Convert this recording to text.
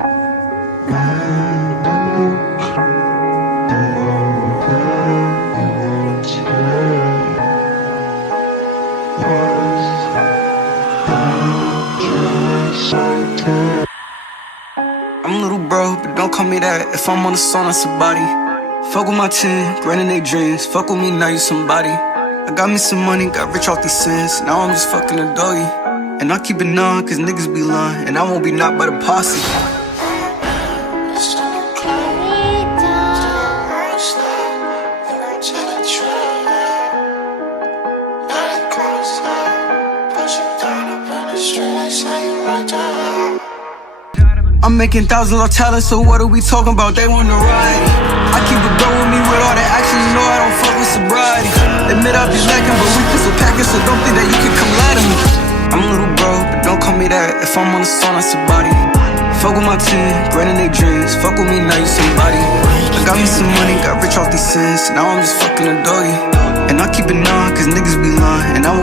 I'm little bro, but don't call me that. If I'm on the song, that's a body. Fuck with my team, granting they dreams. Fuck with me, now you somebody. I got me some money, got rich off these sins. Now I'm just fucking a doggy. And I keep it on, cause niggas be lying. And I won't be knocked by the posse. I'm making thousands off talent, so what are we talking about? They want to ride. I keep it going with me with all the action, you know I don't fuck with sobriety. Admit I be lacking, but we put some package, so don't think that you can come lie to me. I'm a little bro, but don't call me that. If I'm on the song, that's a body. Fuck with my team, granting they dreams. Fuck with me, now you somebody. I got me some money, got rich off these sins. Now I'm just fucking a doggy. And I keep it on, cause niggas be lying. And I